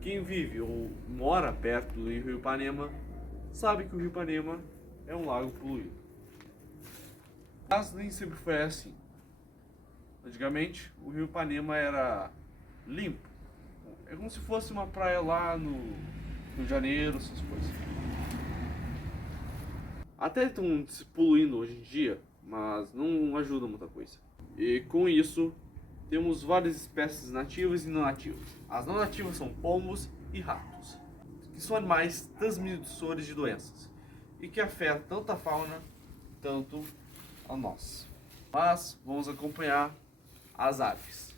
Quem vive ou mora perto do Rio Ipanema sabe que o Rio Ipanema é um lago poluído. Mas nem sempre foi assim. Antigamente, o Rio Ipanema era limpo. É como se fosse uma praia lá no Rio de Janeiro, essas coisas. Até estão se poluindo hoje em dia, mas não ajuda muita coisa. E com isso, temos várias espécies nativas e não nativas. As não nativas são pombos e ratos, que são animais transmissores de doenças e que afetam tanto a fauna, tanto a nós. Mas vamos acompanhar as aves,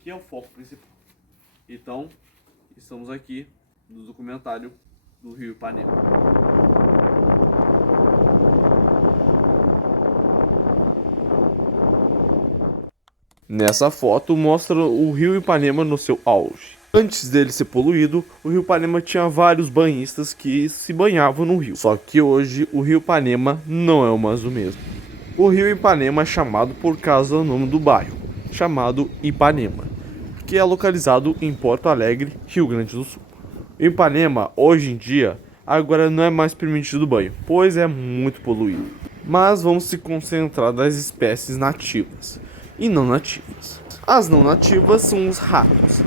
que é o foco principal. Então, estamos aqui no documentário do Rio Ipanema. Nessa foto mostra o Rio Ipanema no seu auge. Antes dele ser poluído, o Rio Ipanema tinha vários banhistas que se banhavam no rio. Só que hoje o Rio Ipanema não é mais o mesmo. O Rio Ipanema é chamado por causa do nome do bairro, chamado Ipanema, que é localizado em Porto Alegre, Rio Grande do Sul. O Ipanema, hoje em dia, agora não é mais permitido banho, pois é muito poluído. Mas vamos se concentrar nas espécies nativas e não nativas. As não nativas são os ratos,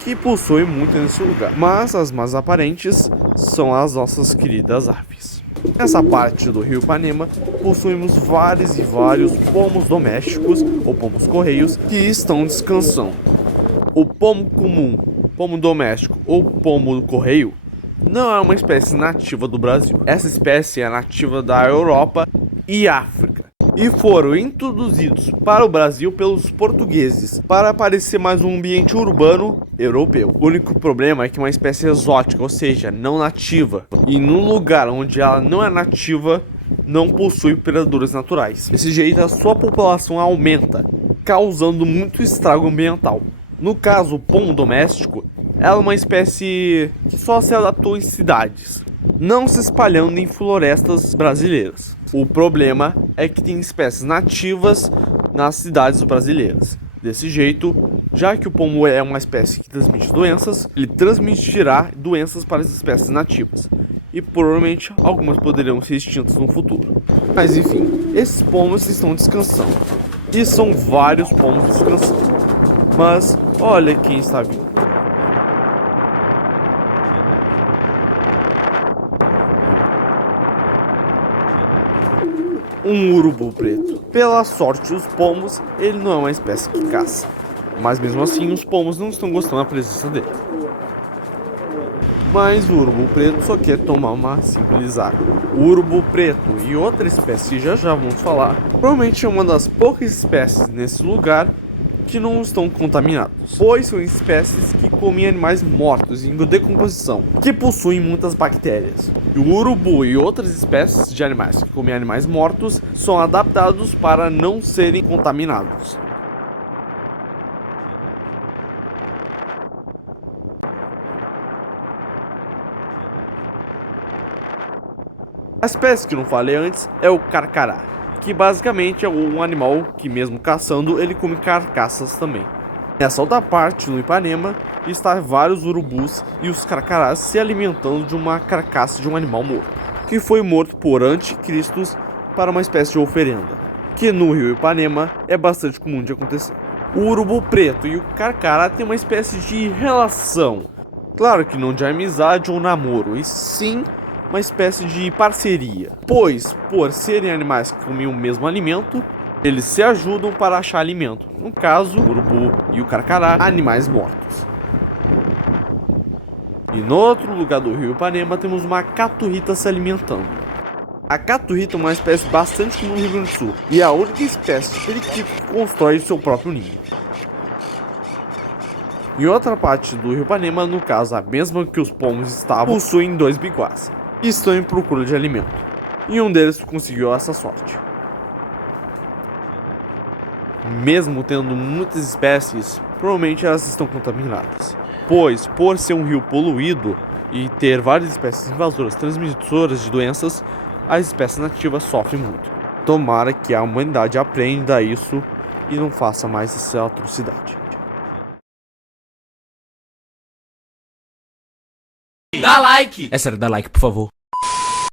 que possuem muito nesse lugar, mas as mais aparentes são as nossas queridas aves. Nessa parte do Rio Ipanema, possuímos vários e vários pomos domésticos ou pomos correios que estão descansando. O pomo comum, pomo doméstico ou pomo correio não é uma espécie nativa do Brasil. Essa espécie é nativa da Europa e África e foram introduzidos para o Brasil pelos portugueses para parecer mais um ambiente urbano europeu. O único problema é que é uma espécie exótica, ou seja, não nativa, e num lugar onde ela não é nativa, não possui predadores naturais. Desse jeito, a sua população aumenta, causando muito estrago ambiental. No caso, o pomo doméstico ela é uma espécie que só se adaptou em cidades, não se espalhando em florestas brasileiras. O problema é que tem espécies nativas nas cidades brasileiras. Desse jeito, já que o pomo é uma espécie que transmite doenças, ele transmitirá doenças para as espécies nativas. E provavelmente algumas poderiam ser extintas no futuro. Mas enfim, esses pomos estão descansando. E são vários pomos descansando. Mas olha quem está vindo. Um urubu preto. Pela sorte dos pomos, ele não é uma espécie que caça. Mas mesmo assim, os pomos não estão gostando da presença dele. Mas o urubu preto só quer tomar uma simples água. O urubu preto e outra espécie que já vamos falar, provavelmente é uma das poucas espécies nesse lugar que não estão contaminados, pois são espécies que comem animais mortos em decomposição, que possuem muitas bactérias. E o urubu e outras espécies de animais que comem animais mortos são adaptados para não serem contaminados. A espécie que não falei antes é o carcará, que basicamente é um animal que mesmo caçando, ele come carcaças também. Nessa outra parte, no Ipanema, está vários urubus e os carcarás se alimentando de uma carcaça de um animal morto, que foi morto por anticristos para uma espécie de oferenda, que no rio Ipanema é bastante comum de acontecer. O urubu preto e o carcará têm uma espécie de relação, claro que não de amizade ou namoro, e sim uma espécie de parceria, pois, por serem animais que comem o mesmo alimento, eles se ajudam para achar alimento. No caso, o urubu e o carcará, animais mortos. E no outro lugar do rio Ipanema temos uma caturrita se alimentando. A caturrita é uma espécie bastante comum no Rio Grande do Sul e é a única espécie de periquito que constrói seu próprio ninho. Em outra parte do rio Ipanema, no caso a mesma que os pomos estavam, possuem dois biguás e estão em procura de alimento. E um deles conseguiu essa sorte. Mesmo tendo muitas espécies, provavelmente elas estão contaminadas, pois por ser um rio poluído e ter várias espécies invasoras transmissoras de doenças, as espécies nativas sofrem muito. Tomara que a humanidade aprenda isso e não faça mais essa atrocidade. Dá like! É sério, dá like, por favor.